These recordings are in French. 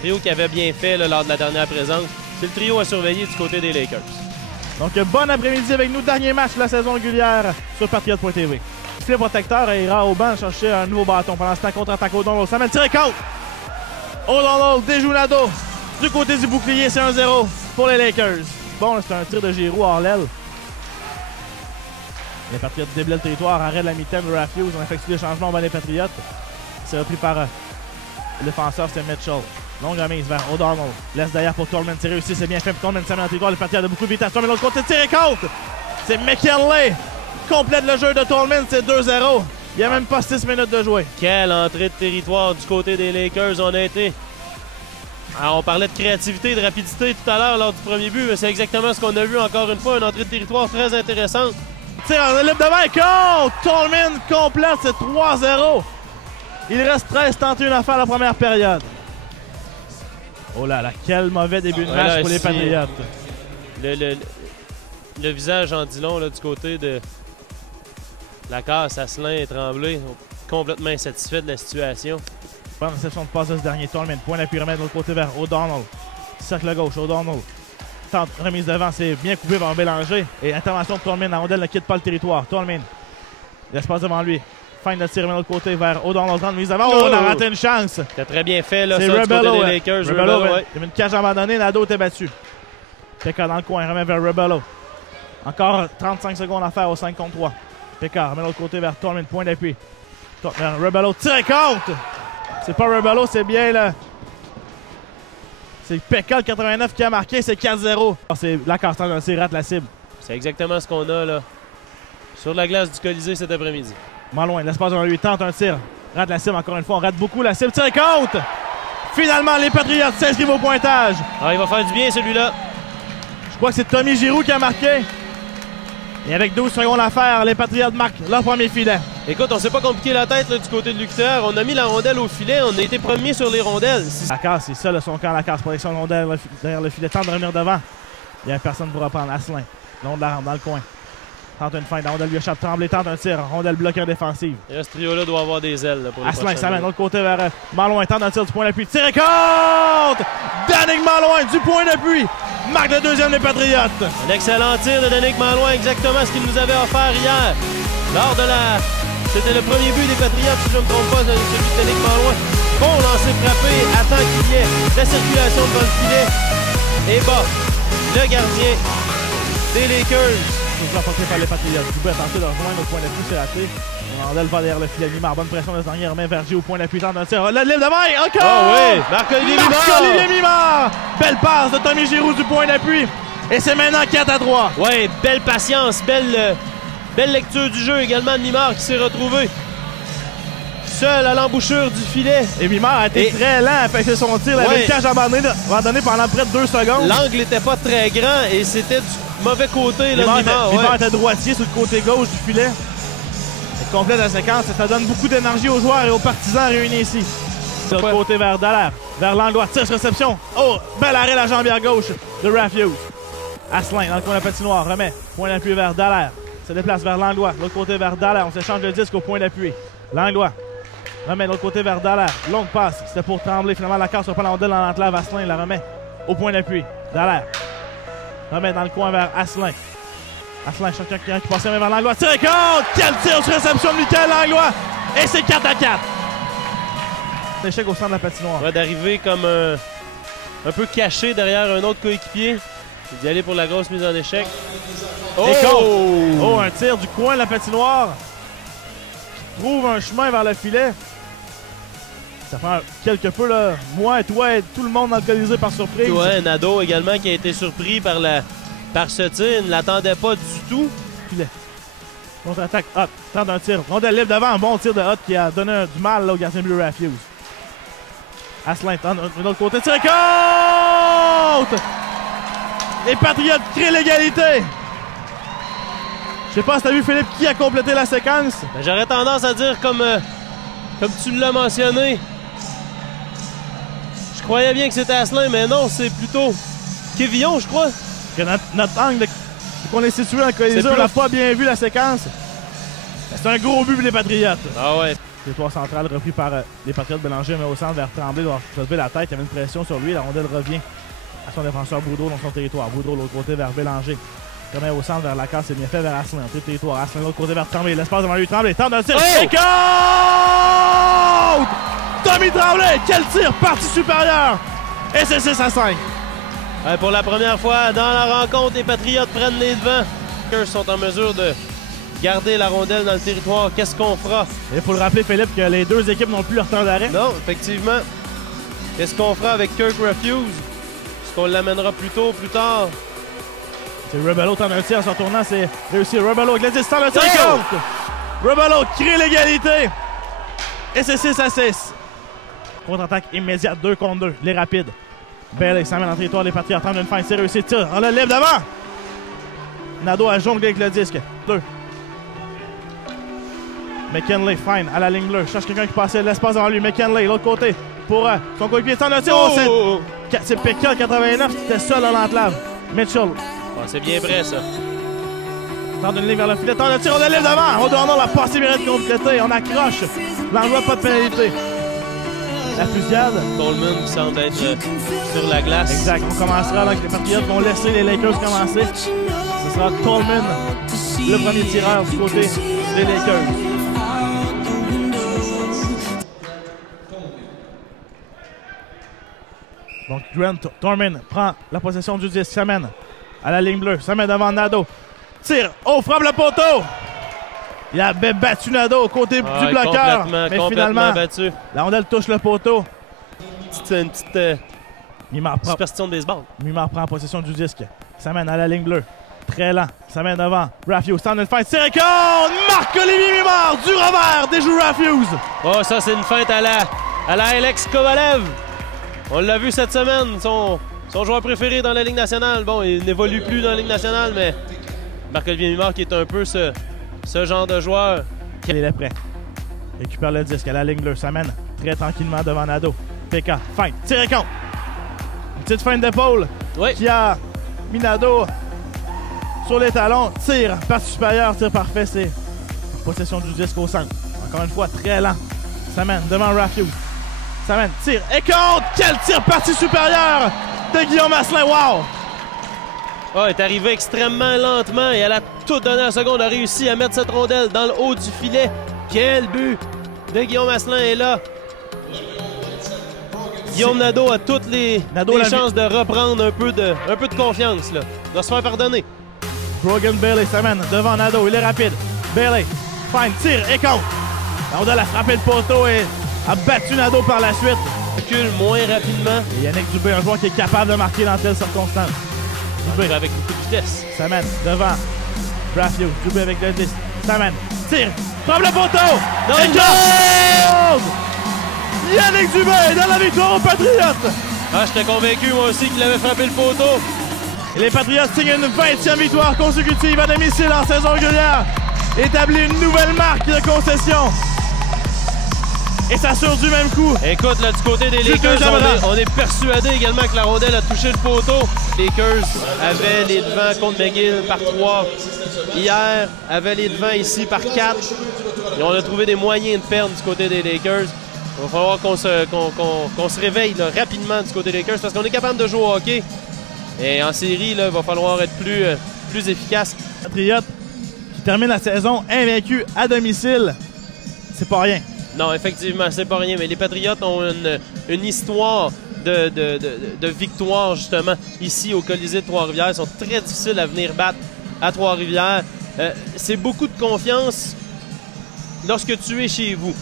Trio qui avait bien fait là, lors de la dernière présence. C'est le trio à surveiller du côté des Lakers. Donc, bon après-midi avec nous. Dernier match de la saison régulière sur Patriote.tv. Le protecteur ira au banc chercher un nouveau bâton. Pendant ce temps, contre-attaque O'Donnell. Ça met le tir contre. O'Donnell, Déjounado. Du côté du bouclier, c'est 1-0 pour les Lakers. Bon, c'est un tir de Giroux hors l'aile. Les Patriotes déblaient le territoire. Arrêt de la mi-temps de Rafuse. On effectue les changements au banc des Patriotes. C'est repris par le défenseur, c'est Mitchell. Longue remise vers O'Donnell. Laisse derrière pour Tolman. C'est réussi, c'est bien fait. Tolman s'amène dans le territoire. Les Patriotes a beaucoup de vitesse. Mais de l'autre côté, tir et contre. C'est McKinley. Complète le jeu de Tolman. C'est 2-0. Il n'y a même pas 6 minutes de jouer. Quelle entrée de territoire du côté des Lakers on a été. Alors, on parlait de créativité et de rapidité tout à l'heure lors du premier but, mais c'est exactement ce qu'on a vu encore une fois. Une entrée de territoire très intéressante. Tire en libre devant et contre! Tolman complète, c'est 3-0. Il reste 13 tentés à faire la première période. Oh là là, quel mauvais début de match pour les Patriotes. Le visage en dit long là, du côté de la casse, Asselin et Tremblay, complètement insatisfait de la situation. Bonne réception de passe de ce dernier. Tolman, point d'appui, remet de l'autre côté vers O'Donnell. Cercle gauche, O'Donnell. Tente, remise devant, c'est bien coupé par Bélanger. Et intervention de Tolman, la rondelle ne quitte pas le territoire. Tolman, l'espace devant lui. Fin de tir, remet de l'autre côté vers O'Donnell. Grande mise devant. Oh, on a raté une chance. C'était très bien fait là, ça, du côté des Lakers. Rebello, ouais. Il y avait une cage abandonnée, Nadeau était battu. Pekka dans le coin, remet vers Rebello. Encore 35 secondes à faire au 5 contre 3. Pekka remet de l'autre côté vers Tolman, point d'appui. Rebello, tir contre. C'est pas Rebello, c'est bien là. C'est Pekka le 89 qui a marqué, c'est 4-0. C'est la Castan d'un tir, rate la cible. C'est exactement ce qu'on a là. Sur la glace du Colisée cet après-midi. Malouin, l'espace devant lui, tente un tir. Rate la cible encore une fois, on rate beaucoup la cible. Tir contre! Finalement, les Patriotes s'inscrivent au pointage. Ah, il va faire du bien celui-là. Je crois que c'est Tommy Giroux qui a marqué. Et avec 12 secondes à faire, les Patriotes marquent leur premier filet. Écoute, on s'est pas compliqué la tête là, du côté de l'UQTR. On a mis la rondelle au filet, on a été premier sur les rondelles. La casse, c'est ça, là, son camp, la casse. Protection de rondelle derrière le filet. Tente de revenir devant. Il n'y a personne pour reprendre. Asselin, long de la rampe, dans le coin. Tente une feinte, la rondelle lui échappe. Tremblay tente un tir. Rondelle bloquée en défensive. Et ce trio-là doit avoir des ailes là, pour les Asselin, prochaines ça mène de l'autre côté vers Malouin. Tente un tir du point d'appui. Tir et contre! Danick Malouin du point d'appui. Marque le deuxième des Patriotes. Un excellent tir de Danick Malouin, exactement ce qu'il nous avait offert hier. Lors de la... C'était le premier but des Patriotes, si je ne me trompe pas, celui de Danick Malouin. Bon lancer frappé, attend qu'il y ait la circulation devant le filet. Et bas, le gardien des Lakers. Toujours apporté par les Patriotes. Dubé a tenté de rejoindre au point d'appui, c'est raté. On enlève va derrière le filet. Mimar, bonne pression de ce dernier, remet Verger au point d'appui, tente un tir. Le livre devant, encore! Oh oui, Marc-Olivier Mimar! Belle passe de Tommy Giroux du point d'appui. Et c'est maintenant 4-3. Oui, belle patience, belle lecture du jeu également de Mimar qui s'est retrouvé seul à l'embouchure du filet. Et Mimar a été très lent à effectuer son tir. Il avait une cage abandonnée pendant près de 2 secondes. L'angle n'était pas très grand et c'était du mauvais côté. Mimar était droitier sur le côté gauche du filet. Il complète la séquence et ça donne beaucoup d'énergie aux joueurs et aux partisans réunis ici. De l'autre côté vers Dallaire, vers Langlois, tire-réception. Oh, bel arrêt la jambière gauche de Rafuse. Asselin dans le coin de la patinoire, remet. Point d'appui vers Dallaire. Se déplace vers Langlois. De l'autre côté vers Dallaire. On s'échange le disque au point d'appui. Langlois remet de l'autre côté vers Dallaire. Longue passe. C'était pour Tremblay. Finalement, la casse sur pas la rondelle dans l'enclave. Asselin la remet au point d'appui. Dallaire remet dans le coin vers Asselin. Asselin, chacun qui passait vers Langlois. Tir et contre! Quel tir sur réception de Michael Langlois! Et c'est 4-4. C'est échec au centre de la patinoire. Ouais, d'arriver comme un peu caché derrière un autre coéquipier. D'y aller pour la grosse mise en échec. Oh, un tir du coin de la patinoire. Qui trouve un chemin vers le filet. Ça fait quelque peu, là, moi et toi et tout le monde dans le Colisée par surprise. Ouais, Nadeau également qui a été surpris par ce tir. Il ne l'attendait pas du tout. Filet. Contre-attaque, Hutt. Tente un tir. Rondelle libre devant. Un bon tir de Hutt qui a donné du mal là, au gardien bleu Rafuse. Asselin tente de l'autre côté. Tir contre! Les Patriotes créent l'égalité. Je sais pas si t'as vu, Philippe, qui a complété la séquence. Ben, j'aurais tendance à dire comme tu l'as mentionné. Je croyais bien que c'était Asselin, mais non, c'est plutôt Kévillon, je crois. Que notre angle qu'on est situé dans le Colisée, on n'a pas bien vu la séquence. C'est un gros but pour les Patriotes. Ah ouais. Territoire central repris par les Patriotes. Bélanger, mais au centre vers Tremblay, doit se lever la tête. Il y avait une pression sur lui. La rondelle revient à son défenseur Boudreau dans son territoire. Boudreau de l'autre côté vers Bélanger. Remet au centre vers la casse, c'est bien fait vers Asselin. Entrée de territoire. Asselin de l'autre côté vers Tremblay. L'espace devant lui. Tremblay tente d'un tir. Et out! Tommy Tremblay, quel tir! Partie supérieure! Et c'est 6-5. Ouais, pour la première fois dans la rencontre, les Patriotes prennent les devants. Les Lakers sont en mesure de garder la rondelle dans le territoire. Qu'est-ce qu'on fera? Il faut le rappeler, Philippe, que les deux équipes n'ont plus leur temps d'arrêt. Non, effectivement. Qu'est-ce qu'on fera avec Kirk Refuse? Est-ce qu'on l'amènera plus tôt, plus tard? C'est Rebello tente un tir en se retournant, c'est réussi. Rebello avec Gladys tente un tir et compte! Rebello crée l'égalité. Et c'est 6-6. Contre-attaque immédiate, 2 contre 2. Les rapides. Bailey s'amène dans le territoire des Patriotes. Tente une fin, c'est réussi. Tire, on le lève d'avant. Nadeau a jonglé avec le disque. 2. McKinley, fine, à la ligne bleue. Cherche quelqu'un qui passait l'espace devant lui. McKinley, l'autre côté. Pour son coéquipier. Tente un tir. C'est Pékin 89 qui était seul à l'enclave. Mitchell. Oh, c'est bien prêt, ça. Tente une ligne vers le filet. Tente un tir, on le lève d'avant. On doit avoir la possibilité de compléter. On accroche. L'envoi, pas de pénalité. La fusillade. Coleman qui semble être sur la glace. Exact. On commencera avec les Patriotes vont laisser les Lakers commencer. Ce sera Coleman, le premier tireur du côté des Lakers. Donc Grant Thorman prend la possession du 10, s'amène à la ligne bleue, s'amène devant Nadeau. Tire, oh, frappe le poteau! Il a battu Nadeau au côté du bloqueur, mais finalement, battu. La rondelle touche le poteau. Une petite superstition de baseball. Mimar prend possession du disque, s'amène à la ligne bleue. Très lent, s'amène devant. Rafuse tente une feinte, tire et compte! Marc-Olivier Mimar du revers déjoue Rafuse. Oh, ça c'est une feinte à la Alex Kovalev. On l'a vu cette semaine, son joueur préféré dans la Ligue nationale. Bon, il n'évolue plus dans la Ligue nationale, mais Marc-Olivier Mimar qui est un peu ce genre de joueur. Il est prêt. Récupère le disque à la ligne bleue, s'amène très tranquillement devant Nadeau. PK, feinte, tire et compte. Une petite feinte d'épaule qui a mis Nadeau sur les talons. Tire, partie supérieure, tir parfait, c'est possession du disque au centre. Encore une fois, très lent. S'amène devant Rafuse. S'amène, tire et compte! Quel tir partie supérieure de Guillaume Asselin, wow! Oh, elle est arrivée extrêmement lentement et elle a tout donné à la seconde, a réussi à mettre cette rondelle dans le haut du filet. Quel but de Guillaume Asselin est là. Guillaume Nadeau a toutes les chances de reprendre un peu de confiance. Là. Il doit se faire pardonner. Brogan Bailey s'amène devant Nadeau, il est rapide. Bailey, fine, tire et compte. La rondelle a frappé le poteau et a battu Nadeau par la suite. Recule moins rapidement. Et Yannick Dubé, un joueur qui est capable de marquer dans telle circonstance. Dubé avec beaucoup de vitesse. S'amène devant Rafuse. Dubé avec le 10. S'amène, tire, frappe le poteau. Et compte! Yannick Dubé dans la victoire aux Patriotes. Ah, j'étais convaincu moi aussi qu'il avait frappé le poteau. Et les Patriotes signent une 20e victoire consécutive à domicile en saison régulière. Établit une nouvelle marque de concession. Et ça sort du même coup. Écoute, là, du côté des Lakers, on est persuadé également que la rondelle a touché le poteau. Les Lakers avaient les devants contre McGill par 3. Hier, avaient les devants ici par 4. Et on a trouvé des moyens de perdre du côté des Lakers. Il va falloir qu'on se réveille là, rapidement du côté des Lakers parce qu'on est capable de jouer au hockey. Et en série, il va falloir être plus efficace. Patriotes qui termine la saison invaincus à domicile, c'est pas rien. Non, effectivement, c'est pas rien. Mais les Patriotes ont une histoire de victoire, justement, ici au Colisée de Trois-Rivières. Ils sont très difficiles à venir battre à Trois-Rivières. C'est beaucoup de confiance lorsque tu es chez vous.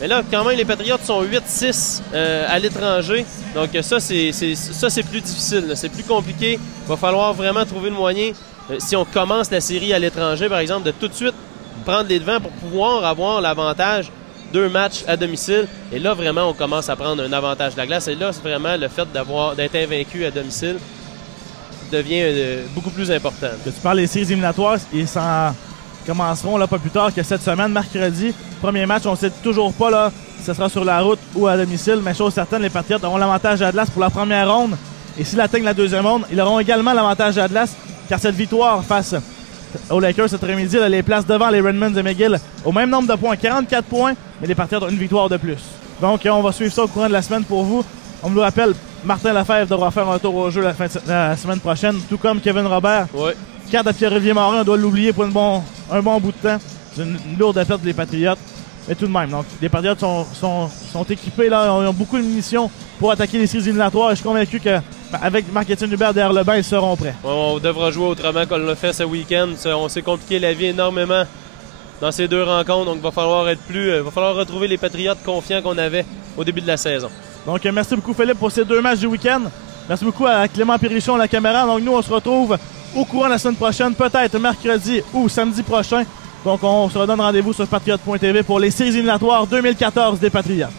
Mais là, quand même, les Patriotes sont 8-6 à l'étranger. Donc ça, c'est plus difficile. C'est plus compliqué. Il va falloir vraiment trouver le moyen, si on commence la série à l'étranger, par exemple, de tout de suite prendre les devants pour pouvoir avoir l'avantage 2 matchs à domicile. Et là, vraiment, on commence à prendre un avantage de la glace. Et là, c'est vraiment le fait d'être invaincu à domicile devient beaucoup plus important. Que tu parles des séries éliminatoires, ils commenceront là, pas plus tard que cette semaine, mercredi. Premier match, on ne sait toujours pas là, si ce sera sur la route ou à domicile. Mais chose certaine, les Patriotes auront l'avantage de la glace pour la première ronde. Et s'ils atteignent la deuxième ronde, ils auront également l'avantage de la glace, car cette victoire face aux Lakers cet après-midi, les place devant les Redmonds et McGill au même nombre de points, 44 points, mais les Patriotes ont une victoire de plus. Donc, on va suivre ça au courant de la semaine pour vous. On nous rappelle, Martin Lefebvre devra faire un tour au jeu la semaine prochaine, tout comme Kevin Robert. Oui. Quant à Pierre-Olivier-Morin, on doit l'oublier pour un bon bout de temps. C'est une lourde perte pour les Patriotes. Mais tout de même, donc, les Patriotes sont équipés, là, ils ont beaucoup de munitions pour attaquer les séries éliminatoires. Je suis convaincu qu'avec Marc-Étienne Hubert derrière le banc, ils seront prêts. On devra jouer autrement qu'on l'a fait ce week-end. On s'est compliqué la vie énormément dans ces deux rencontres, donc il va falloir retrouver les Patriotes confiants qu'on avait au début de la saison. Donc, merci beaucoup, Philippe, pour ces deux matchs du week-end. Merci beaucoup à Clément Périchon à la caméra. Donc, nous, on se retrouve au courant la semaine prochaine, peut-être mercredi ou samedi prochain. Donc, on se redonne rendez-vous sur patriote.tv pour les séries éliminatoires 2014 des Patriotes.